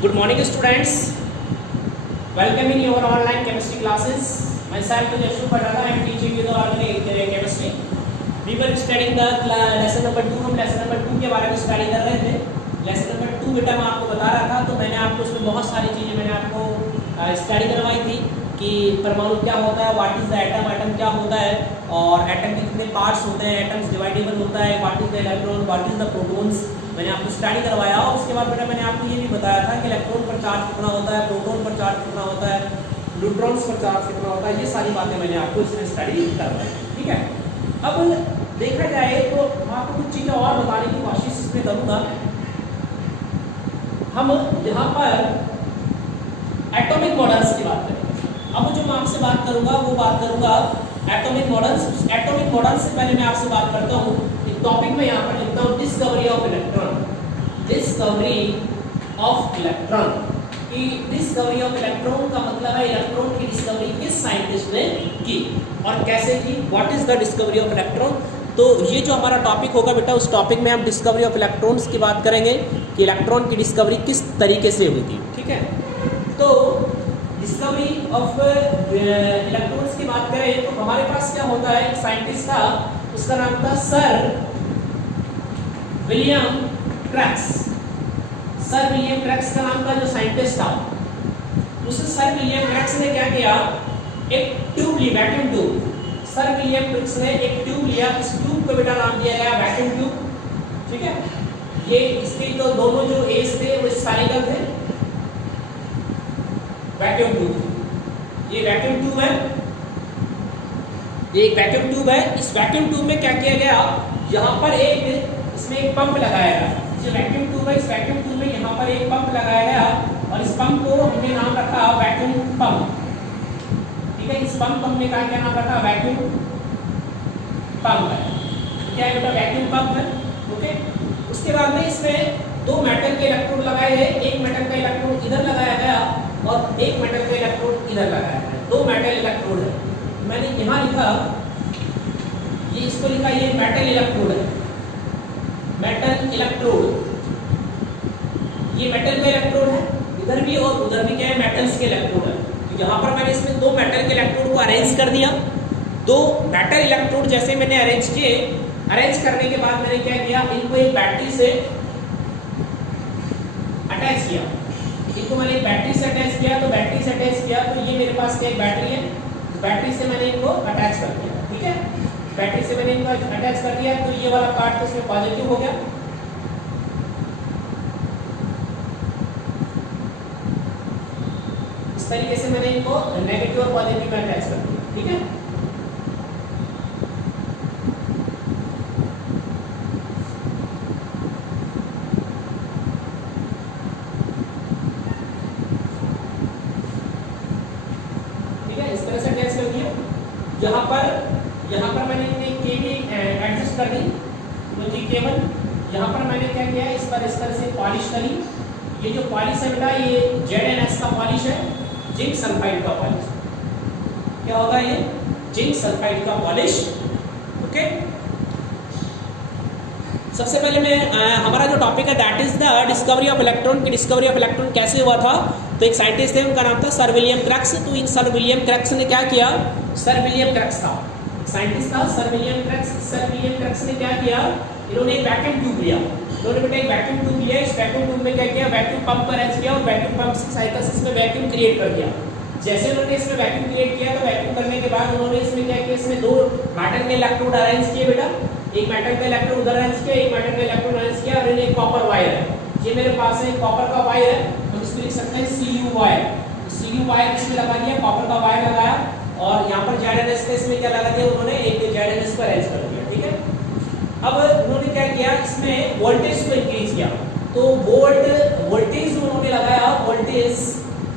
Good morning, students. Welcome in your online chemistry classes. Myself is Yashu Patala. I am teaching you the organic chemistry. We were studying the lesson number 2. हम lesson number 2 के बारे में study कर रहे थे. lesson number 2 बेटा मैं आपको बता रहा था, तो मैंने आपको उसमें बहुत सारी चीज़ें मैंने आपको स्टडी करवाई थी कि परमाणु क्या होता है, what is the atom, atom क्या होता है और एटम के कितने पार्ट्स होते हैं, एटम्स डिवाइडेबल होता है, what is the electron, what is the protons. मैंने आपको स्टडी करवाया और उसके बाद बेटा मैंने आपको ये भी बताया था कि इलेक्ट्रॉन पर चार्ज कितना होता है, प्रोटॉन पर चार्ज कितना होता है, न्यूट्रॉन्स पर चार्ज कितना होता है. ये सारी बातें मैंने आपको इसमें स्टडी करवाई. ठीक है. अब देखा जाए तो मैं आपको कुछ चीज़ें और बताने की कोशिश इसमें करूँगा. हम यहाँ पर एटॉमिक मॉडल्स की बात करेंगे. अब जो मैं आपसे बात करूँगा वो बात करूँगा एटॉमिक मॉडल्स. एटॉमिक मॉडल से पहले मैं आपसे बात करता हूँ एक टॉपिक में यहाँ पर लिखता हूँ discovery of electron. Discovery of electron कि डिस्कवरी ऑफ इलेक्ट्रॉन का मतलब है इलेक्ट्रॉन की डिस्कवरी किस साइंटिस्ट ने की और कैसे की. What is the discovery of electron. तो ये जो हमारा टॉपिक होगा बेटा, उस टॉपिक में हम डिस्कवरी ऑफ इलेक्ट्रॉन्स की बात करेंगे कि इलेक्ट्रॉन की डिस्कवरी किस तरीके से हुई थी. ठीक है. तो डिस्कवरी ऑफ इलेक्ट्रॉन्स की बात करें तो हमारे पास क्या होता है, एक साइंटिस्ट था, उसका नाम था sir William cracks. Sir William cracks का नाम का जो साइंटिस्ट था, उस सर विलियम क्रैक्स ने क्या किया, एक ट्यूब ली, vacuum tube. Sir William Crookes ने एक ट्यूब लिया. इस ट्यूब को बेटा नाम दिया गया वैक्यूम ट्यूब. ठीक है. ये इसके तो दोनों जो एज थे वो स्फेरिकल थे. वैक्यूम ट्यूब, ये वैक्यूम ट्यूब है, ये एक वैक्यूम ट्यूब है. इस वैक्यूम ट्यूब में क्या किया गया, यहाँ पर एक इसमें एक पंप लगाया गया. जो वैक्यूम ट्यूब है, इस वैक्यूम ट्यूब में यहाँ पर एक पंप लगाया गया और इस पंप को हमने नाम रखा वैक्यूम पंप. ठीक है. इस पंप हमने क्या नाम रखा, वैक्यूम पंप है. क्या है बेटा, वैक्यूम पंप है. ओके. उसके बाद में इसमें दो मेटल के इलेक्ट्रोड लगाए हैं. एक मेटल का इलेक्ट्रोड इधर लगाया गया और एक मेटल का इलेक्ट्रोड इधर लगाया गया. दो मेटल इलेक्ट्रोड है. मैंने यहाँ लिखा, ये इसको लिखा, ये मेटल इलेक्ट्रोड है. मेटल इलेक्ट्रोड, ये मेटल का इलेक्ट्रोड है. इधर भी और उधर भी क्या है, मेटल्स के इलेक्ट्रोड है. तो यहाँ पर मैंने इसमें दो मेटल के इलेक्ट्रोड को अरेंज कर दिया. दो मेटल इलेक्ट्रोड जैसे मैंने अरेंज किए, अरेंज करने के बाद मैंने क्या किया, इनको एक बैटरी से अटैच किया. इनको मैंने एक बैटरी से अटैच किया. तो बैटरी से अटैच किया तो ये मेरे पास क्या एक बैटरी है. बैटरी से मैंने इनको अटैच कर दिया. ठीक है. बैटरी से मैंने इनको अटैच कर दिया तो ये वाला पार्ट तो इसमें पॉजिटिव हो गया. इस तरीके से मैंने इनको नेगेटिव और पॉजिटिव में अटैच कर दिया. ठीक है. यहाँ पर मैंने केबी एडजस्ट कर दी. तो जी केबल यहाँ पर मैंने क्या किया, इस पर इस तरह से पॉलिश करी. ये जो पॉलिश है बेटा, ये ZnS का पॉलिश है, जिंक सल्फाइड का पॉलिश. क्या होगा ये, जिंक सल्फाइड का पॉलिश. ओके. सबसे पहले मैं हमारा जो टॉपिक है that is the discovery of electron. की डिस्कवरी ऑफ इलेक्ट्रॉन कैसे हुआ था. तो एक साइंटिस्ट थे, उनका नाम था सर विलियम क्रैक्स. तो इन सर विलियम क्रैक्स ने क्या किया, सर विलियम क्रैक्स था, साइंटिस्ट था sir William cracks. Sir William Crookes ने क्या किया, इन्होंने एक वैक्यूम ट्यूब लिया. इन्होंने बेटा एक वैक्यूम ट्यूब लिया. इस वैक्यूम ट्यूब में क्या किया, वैक्यूम पंप को अरेंज किया और वैक्यूम पंप की सहायता से इसमें वैक्यूम क्रिएट कर दिया. जैसे उन्होंने इसमें वैक्यूम क्रिएट किया तो वैक्यूम करने के बाद उन्होंने इसमें क्या किया, इसमें दो मेटल के इलेक्ट्रोड अरेंज किए बेटा. एक मेटल का इलेक्ट्रोड उधर अरेंज किया, एक मेटल का इलेक्ट्रोड अरेंज किया और एक कॉपर वायर है. ये मेरे पास है कॉपर का वायर है. हम इसको लिख सकते हैं Cu वायर. Cu वायर इसमें लगा दिया, कॉपर का वायर लगाया और यहाँ पर ZnS का इसमें क्या लगा दिया, उन्होंने एक ZnS को अरेंज कर दिया. ठीक है. अब उन्होंने क्या किया, इसमें वोल्टेज को इंक्रीज किया. तो वोल्टेज उन्होंने लगाया, voltage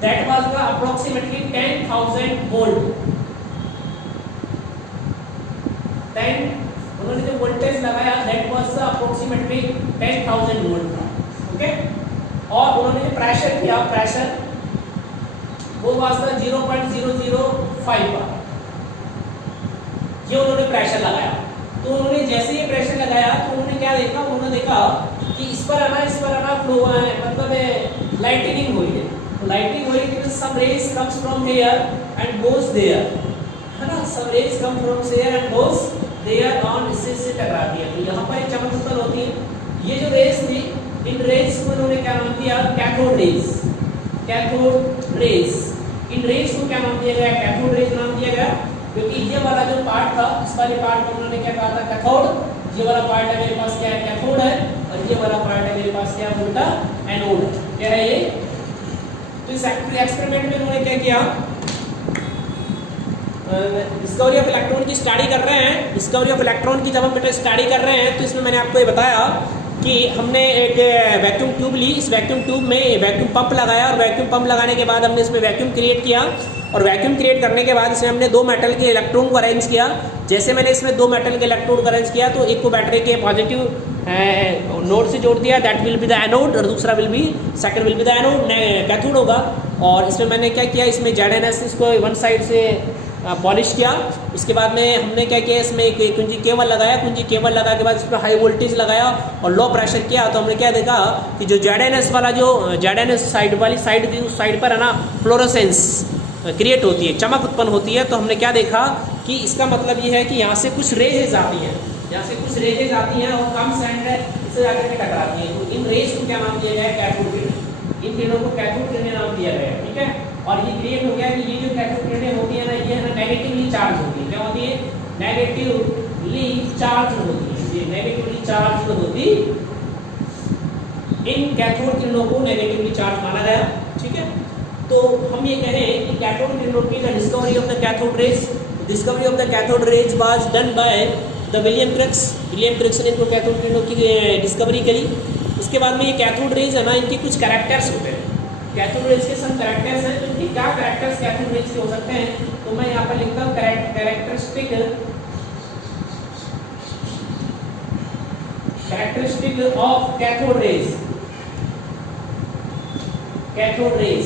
that was approximately 10,000 volt. 10 उन्होंने जो वोल्टेज लगाया दैट वाज अप्रोक्सीमेटली 10,000 वोल्ट था. ओके. और उन्होंने प्रेशर किया, प्रेशर वो वास्ता 0.005 बार ये उन्होंने प्रेशर लगाया. तो उन्होंने जैसे ही प्रेशर लगाया तो उन्होंने क्या देखा, उन्होंने देखा कि इस पर आना फ्लो है, मतलब लाइटनिंग हुई है, लाइटनिंग हो रही है, some rays comes from here and goes there, है ना, some rays come from here and goes there on, इससे टकराती है। तो यहाँ पर एक चमक उत्पन्न होती है। ये जो रेज थी, इन रेज को उन्होंने क्या नाम दिया, कैथोड रेज, कैथोड रेज। इन रेज को क्या नाम दिया गया, कैथोड रेज नाम दिया गया, क्योंकि ये वाला जो पार्ट था, इस वाले पार्ट को उन्होंने क्या कहा था, कैथोड। ये वाला पार्ट है मेरे पास क्या है, कैथोड है, और ये वाला पार्ट है मेरे पास क्या है, उल्टा एनोड है। क्या है ये? तो इस एक्सपेरिमेंट में उन्होंने क्या किया, डिस्कवरी ऑफ इलेक्ट्रॉन की स्टडी कर रहे हैं। डिस्कवरी ऑफ इलेक्ट्रॉन की जब हम बेटा स्टडी कर रहे हैं, तो इसमें मैंने आपको ये बताया कि हमने एक वैक्यूम ट्यूब ली, इस वैक्यूम ट्यूब में वैक्यूम पंप लगाया, और वैक्यूम पंप लगाने के बाद हमने इसमें वैक्यूम क्रिएट किया, और वैक्यूम क्रिएट करने के बाद इसमें हमने 2 मेटल के इलेक्ट्रॉन को अरेंज किया। जैसे मैंने इसमें 2 मेटल के इलेक्ट्रोड को अरेंज किया, तो एक को बैटरी के पॉजिटिव नोड से जोड़ दिया, that will be the anode, और दूसरा will be, second will be the anode, cathode होगा। और इसमें मैंने क्या किया, इसमें ZNS इसको वन साइड से पॉलिश किया। उसके बाद में हमने क्या किया, इसमें एक कुंजी केबल लगाया, कुंजी केबल लगा के बाद इसमें हाई वोल्टेज लगाया और लो प्रेशर किया। तो हमने क्या देखा कि जो ZNS वाला, जो ZNS साइड वाली साइड थी, उस साइड पर है ना फ्लोरोसेंस क्रिएट होती है, चमक उत्पन्न होती है। तो हमने क्या देखा कि इसका मतलब ये है कि यहाँ से कुछ रेजेज आती हैं, यहाँ से कुछ रेजेज आती हैं और कम सैंड इससे जाकर के टकराती हैं। तो इन रेज को क्या नाम दिया गया है, कैथोड किरण। इन किरणों को कैथोड किरणें नाम दिया गया है, ठीक है। और ये क्रिएट हो गया कि ये जो कैथोड किरणें होती है ना, ये है ना नेगेटिवली चार्ज होती है। क्या होती है? नेगेटिवली चार्ज होती है। ये नेगेटिवली चार्ज होती, इन कैथोड किरणों को नेगेटिवली चार्ज माना गया, ठीक है। तो हम ये कहें कि कैथोड किरणों की the discovery of the cathode raise, discovery of the cathode raise was done by the William Crick's. William Crick's ने इनको कैथोड किरणों की डिस्कवरी करी। उसके बाद में ये कैथोड रेज है ना, इनके कुछ कैरेक्टर्स होते हैं। कैथोड रेज के सब कैरेक्टर्स हैं, तो इनके क्या कैरेक्टर्स कैथोड रेज के हो सकते हैं, तो मैं यहाँ पर लिखता हूँ characteristic of cathode rays. Cathode raise,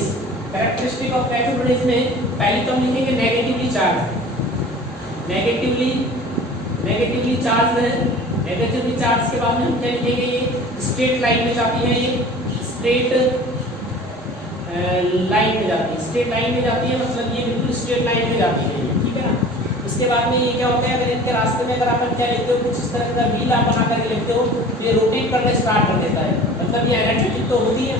characteristic of cathode rays में पहले तो हम लिखेंगे नेगेटिवली चार्ज, नेगेटिवली चार्ज है। नेगेटिवली चार्ज के बाद में हम क्या लिखेंगे, ये स्ट्रेट लाइन में जाती है, ये स्ट्रेट लाइन में जाती है, स्ट्रेट लाइन में जाती है, मतलब ये बिल्कुल स्ट्रेट लाइन में जाती है, ठीक है ना। उसके बाद में ये क्या होता है, अगर इनके रास्ते में अगर आप क्या लिखते हो, कुछ इस तरह का व्हील आप बना करके लिखते हो, तो ये रोटेट करना स्टार्ट कर देता है, मतलब ये एनर्जेटिक तो होती है,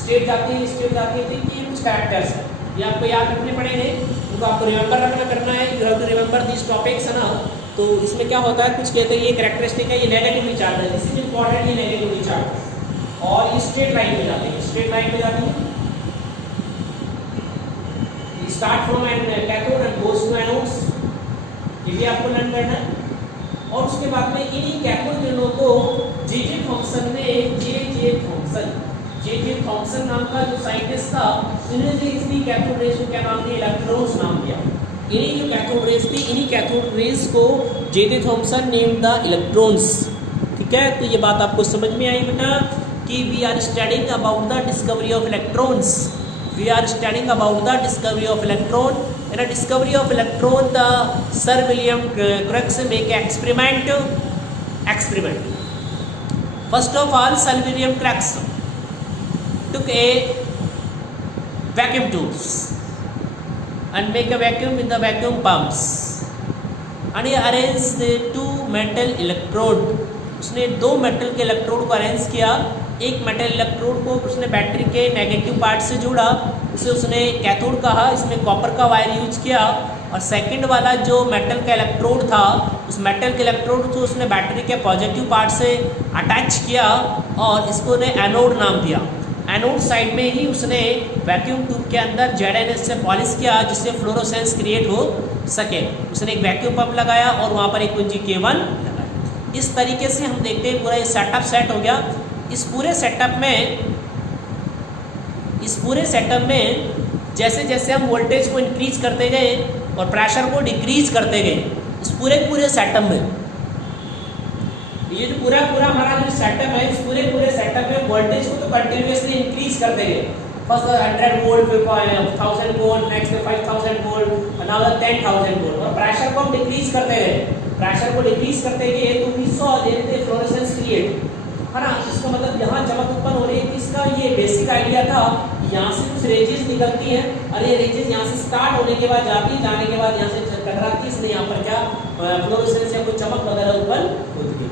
स्ट्रेट जाती है, स्ट्रेट जाती है। तो ये कुछ कैरेक्टर्स हैं, ये आपको याद रखने पड़ेंगे, उनको आपको रिमेंबर रखना करना है, you have to remember this topics, है ना। तो इसमें क्या होता है, कुछ कहते हैं ये कैरेक्टरिस्टिक है, ये नेगेटिवली चार्ज है, दिस इज इंपॉर्टेंट, ये नेगेटिवली चार्ज, और ये स्ट्रेट लाइन में जाते हैं, स्ट्रेट लाइन में जाती है, start from an cathode and goes to anodes, ये भी आपको लर्न करना है। और उसके बाद में इन्हीं कैथोड किरणों को जे थॉम्सन ने, जे थॉम्सन नाम का जो साइंटिस्ट था, उन्होंने इसकी कैथोड रेज को क्या नाम दिया, इलेक्ट्रॉन्स नाम दिया। इन्हीं जो कैथोड रेज थी, इन्हीं कैथोड रेज को J Thomson named the electrons, ठीक है। तो ये बात आपको समझ में आई बेटा कि we are studying about the discovery of electrons, we are studying about the discovery of electron. In a discovery of electron, the Sir William Crookes make experiment. First of all, Sir William Crookes took a vacuum tubes and make a vacuum with the vacuum pumps, and he arranged the 2 metal electrode. उसने 2 metal के electrode को arrange किया। एक metal electrode को उसने battery के negative part से जोड़ा, उसे उसने कैथोड कहा, इसमें कॉपर का वायर यूज किया। और सेकंड वाला जो मेटल का इलेक्ट्रोड था, उस मेटल के इलेक्ट्रोड को उसने बैटरी के पॉजिटिव पार्ट से अटैच किया और इसको ने एनोड नाम दिया। एनोड साइड में ही उसने वैक्यूम ट्यूब के अंदर ZNS से पॉलिश किया, जिससे फ्लोरोसेंस क्रिएट हो सके। उसने एक वैक्यूम पंप लगाया और वहाँ पर एक कुंजी केबल लगाया। इस तरीके से हम देखते हैं पूरा ये सेटअप सेट हो गया। इस पूरे सेटअप में जैसे जैसे हम वोल्टेज को इंक्रीज करते गए और प्रेशर को डिक्रीज करते गए, इस पूरे सेटअप में, ये जो पूरा हमारा जो सेटअप है, इस पूरे सेटअप में वोल्टेज को तो कंटिन्यूअसली इंक्रीज करते गए। फर्स्ट 100 वोल्ट, फिर 1000 volt, next 5000 volt, now 10,000 volt. और प्रेशर को हम डिक्रीज करते गए, प्रेशर को डिक्रीज करते गए, तो we saw there is fluorescence create. है ना। इसका मतलब यहाँ चमक उत्पन्न हो रही है। इसका ये बेसिक आइडिया था, यहाँ से कुछ रेजेस निकलती हैं और ये रेजेस यहाँ से स्टार्ट होने के बाद जाने के बाद यहाँ से टकराती है, इसलिए यहाँ पर क्या फ्लोरोसेंस या कोई चमक वगैरह उत्पन्न होती है।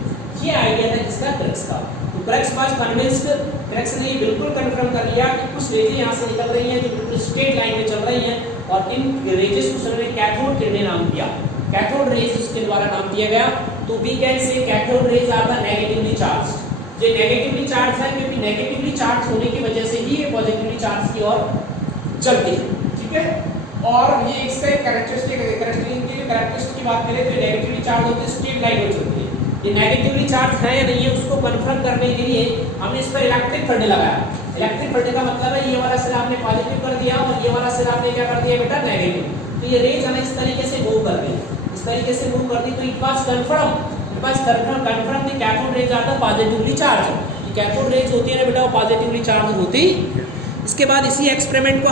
ये आइडिया था किसका, क्रक्स का। तो क्रक्स वाज कन्विंस्ड, क्रक्स ने बिल्कुल कंफर्म कर लिया कि कुछ रेजेस यहाँ से निकल रही हैं जो बिल्कुल स्ट्रेट लाइन में चल रही हैं और इन रेजेस को उसने कैथोड किरणें नाम दिया। कैथोड रेज उसके द्वारा नाम दिया गया। तो we can say cathode rays are the negatively charge. ये नेगेटिवली चार्ज है क्योंकि नेगेटिवली चार्ज होने की वजह से ही ये पॉजिटिवली चार्ज की ओर चलती है, ठीक है। और ये इसका एक कैरेक्टरिस्टिक की बात करें तो नेगेटिवली चार्ज होती है स्ट्रेट लाइन में चलती है। ये नेगेटिवली चार्ज है या नहीं है उसको कंफर्म करने के लिए हमने इस पर इलेक्ट्रिक फील्ड लगाया। इलेक्ट्रिक फील्ड का मतलब है ये वाला सिरा आपने पॉजिटिव कर दिया और ये वाला सिरा आपने क्या कर दिया बेटा, नेगेटिव। तो ये रेज हमें इस तरीके से मूव कर दी, इस तरीके से मूव कर दी। तो it was confirm the cathode rays are the positively charge. ये कैथोड रेज होती है ना बेटा, वो पॉजिटिवली चार्ज होती। इसके बाद इसी एक्सपेरिमेंट को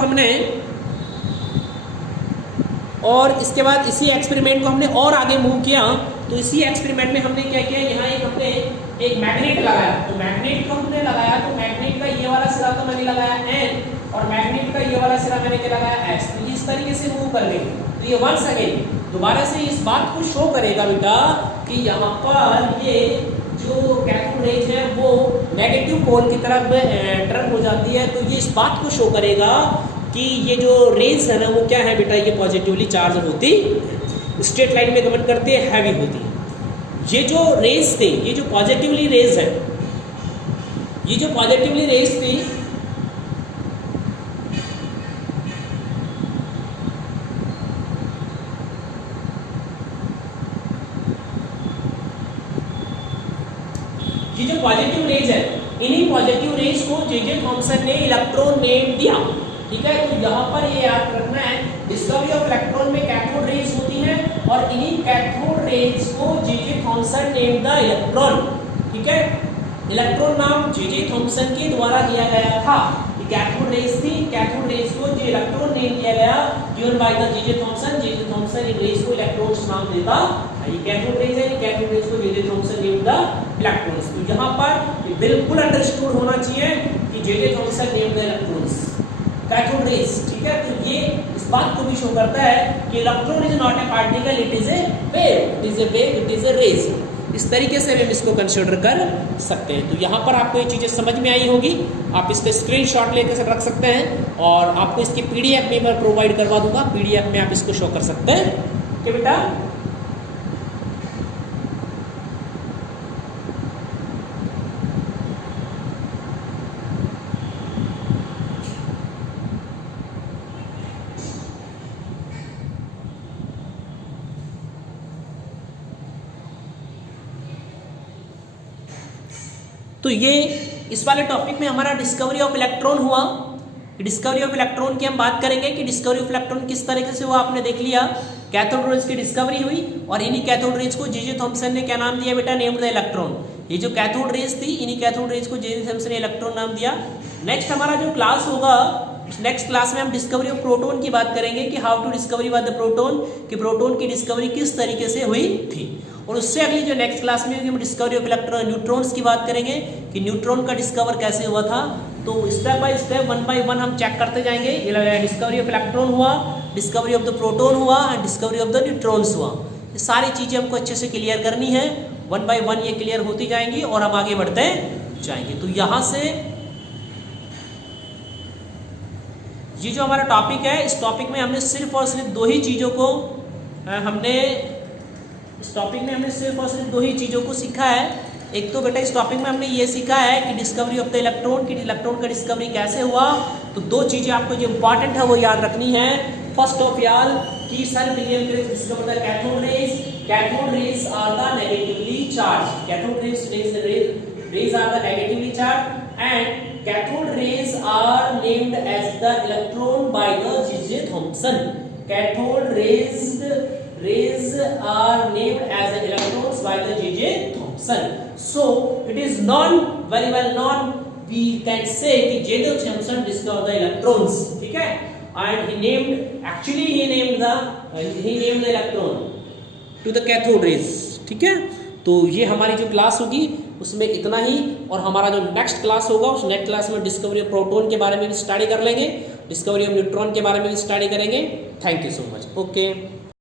हमने और आगे मूव किया। तो इसी एक्सपेरिमेंट में हमने क्या किया, यहाँ हमने एक मैग्नेट लगाया। तो मैग्नेट को हमने लगाया, तो मैग्नेट का ये वाला सिरा तो मैंने लगाया N और मैग्नेट का ये वाला सिरा मैंने क्या लगाया X। तो इस तरीके से मूव कर गई। तो ये वंस अगेन दोबारा से इस बात को शो करेगा बेटा कि यहाँ पर ये जो कैथोड रेज है वो नेगेटिव पोल की तरफ टर्न हो जाती है। तो ये इस बात को शो करेगा कि ये जो रेज है ना वो क्या है बेटा, ये पॉजिटिवली चार्ज होती, स्ट्रेट लाइन में गमन करती है, हैवी होती है। ये जो रेज थी, ये जो पॉजिटिवली रेज है, ये जो पॉजिटिवली रेज थी ये जो पॉजिटिव रेज है, इन्हीं पॉजिटिव रेज को जे थॉमसन ने इलेक्ट्रॉन नेम दिया, ठीक है। तो यहाँ पर ये याद रखना है, डिस्कवरी ऑफ इलेक्ट्रॉन में कैथोड रेज होती है और इन्हीं कैथोड रेज को J Thomson name the electron, ठीक है। इलेक्ट्रॉन नाम जे थॉमसन के द्वारा दिया गया था। कैथोड रेज थी, कैथोड रेज को जो इलेक्ट्रॉन नेम दिया गया given by the J Thomson इन रेज को इलेक्ट्रॉन्स नाम देता है। ये कैथोड रेज है, कैथोड रेज को J Thomson name the electrons. तो यहाँ पर बिल्कुल अंडरस्टूड होना चाहिए कि J Thomson name the electrons cathode rays, ठीक है। तो ये इस बात को भी शो करता है कि electron is not a particle, it is a wave, it is a rays. इस तरीके से हम इसको कंसीडर कर सकते हैं। तो यहाँ पर आपको ये चीज़ें समझ में आई होगी। आप इसके स्क्रीनशॉट लेकर रख सकते हैं और आपको इसकी पीडीएफ में मैं प्रोवाइड करवा दूंगा। पीडीएफ में आप इसको शो कर सकते हैं, ठीक है बेटा। तो ये इस वाले टॉपिक में हमारा डिस्कवरी ऑफ इलेक्ट्रॉन हुआ। डिस्कवरी ऑफ इलेक्ट्रॉन की हम बात करेंगे कि डिस्कवरी ऑफ इलेक्ट्रॉन किस तरीके से हुआ, आपने देख लिया। कैथोड रेज की डिस्कवरी हुई और इन्हीं कैथोड रेज को जे थॉमसन ने क्या नाम दिया बेटा, नेम्ड द इलेक्ट्रॉन। ये जो कैथोड रेज थी, इन्हीं कैथोड रेज को जे थॉमसन ने इलेक्ट्रॉन नाम दिया। नेक्स्ट हमारा जो क्लास होगा, नेक्स्ट क्लास में हम डिस्कवरी ऑफ प्रोटॉन की बात करेंगे कि how to discovery by the proton, कि प्रोटॉन की डिस्कवरी किस तरीके से हुई थी। और उससे अगली जो नेक्स्ट क्लास में होगी हम डिस्कवरी ऑफ इलेक्ट्रॉन न्यूट्रॉन्स की बात करेंगे कि न्यूट्रॉन का डिस्कवर कैसे हुआ था। तो step by step, one by one हम चेक करते जाएंगे। ये डिस्कवरी ऑफ इलेक्ट्रॉन हुआ, डिस्कवरी ऑफ द प्रोटॉन हुआ and discovery of the neutrons हुआ। ये सारी चीज़ें हमको अच्छे से क्लियर करनी है। वन बाय वन ये क्लियर होती जाएंगी और हम आगे बढ़ते जाएंगे। तो यहाँ से ये जो हमारा टॉपिक है, इस टॉपिक में हमने सिर्फ और सिर्फ दो ही चीज़ों को सीखा है। एक तो बेटा इस टॉपिक में हमने ये सीखा है कि डिस्कवरी ऑफ द इलेक्ट्रॉन, की इलेक्ट्रॉन का डिस्कवरी कैसे हुआ। तो दो चीज़ें आपको जो इंपॉर्टेंट है वो याद रखनी है। फर्स्ट ऑफ ऑल कि sir William Crookes discovered the cathode rays. Cathode rays are the negatively charge, cathode rays are the negatively charge and cathode rays are named as the electron by the J. Thomson. Cathode rays are named as the electrons by the J. Thomson. So it is known, very well known. We can say that J. Thomson discovered the electrons. ठीक है? And he named the electron to the cathode rays. ठीक है? तो ये हमारी जो class होगी उसमें इतना ही। और हमारा जो नेक्स्ट क्लास होगा उस नेक्स्ट क्लास में डिस्कवरी ऑफ प्रोटॉन के बारे में भी स्टडी कर लेंगे, डिस्कवरी ऑफ न्यूट्रॉन के बारे में भी स्टडी करेंगे। Thank you so much. Okay.